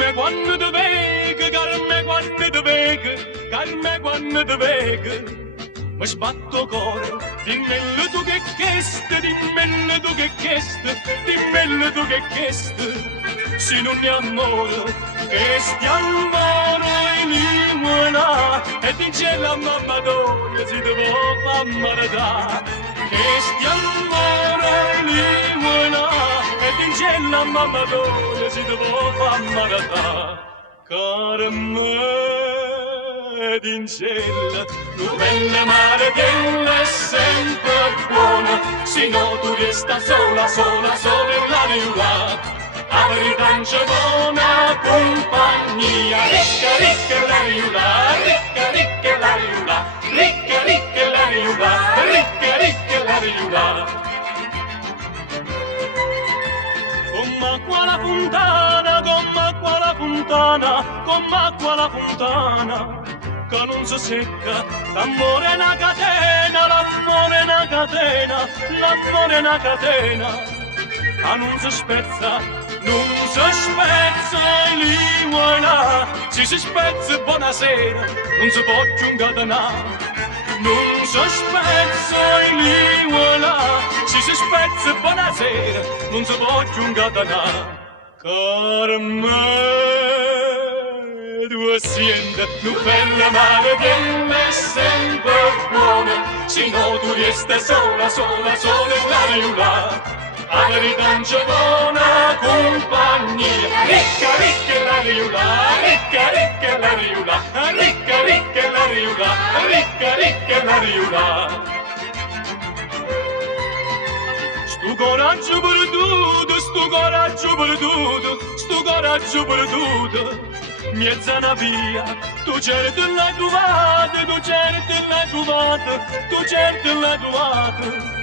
me quando te vedo, caro me quando te vedo, caro me quando te vedo. Mi sbatto cuore, dimmelo tu che chiesto, dimmelo tu che chiesto, dimmelo tu che chiesto. Se non è amore, che stiamo e limonà, e dice la mamma d'oia si deve ammarata. Che stiamo e limonà, e dice la mamma d'oia si deve ammarata. Caro me d'incella, novella mare della è sempre buona, se no tu resta sola, sola, sola in la riva. A verità non c'è buona compagnia, ricca, ricca la riva, ricca, ricca la riva, ricca, ricca la riva, ricca, ricca la riva. Come acqua la fontana, come acqua la fontana, come acqua la fontana, che non si secca, l'amore è una catena, l'amore è una catena, l'amore è una catena, che non si spezza, non si spezza e lì voilà, se si spezza buonasera, non si può più incatenare. Non si spezza e lì voilà, se si spezza buonasera, non si può più incatenare. Caro me, tu siente, tu bella mare della sempre buona, se no tu resta sola, sola, sola in la riva. A verità non c'è buona compagnia, ricca, ricca la riula, ricca, ricca la riula, ricca, ricca la riula, ricca, ricca la riula. Sto coraggio perduto, sto coraggio perduto, sto coraggio perduto, mezza una via, tu certo l'hai trovata, tu certo l'hai trovata, tu certo l'hai trovata.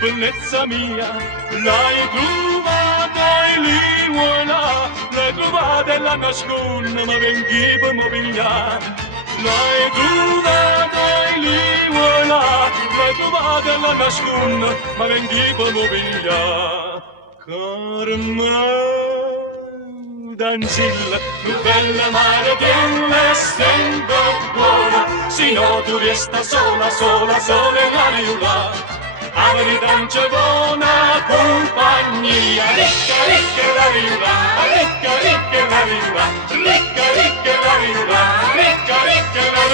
Bellezza mia, l'hai trovata e lì voilà, l'hai trovata e la nasconde, ma vengi per mi pigliare. L'hai trovata e lì voilà, l'hai trovata e la nasconde, ma vengi per mi pigliare. Carme d'ancilla, tu bella mare della sempre buona, se no tu resta sola, sola, sola in la riula. A verità non c'è buona compagnia, ricca, ricca la riva, ricca, ricca la riva, ricca, ricca la riva, ricca, ricca la riva.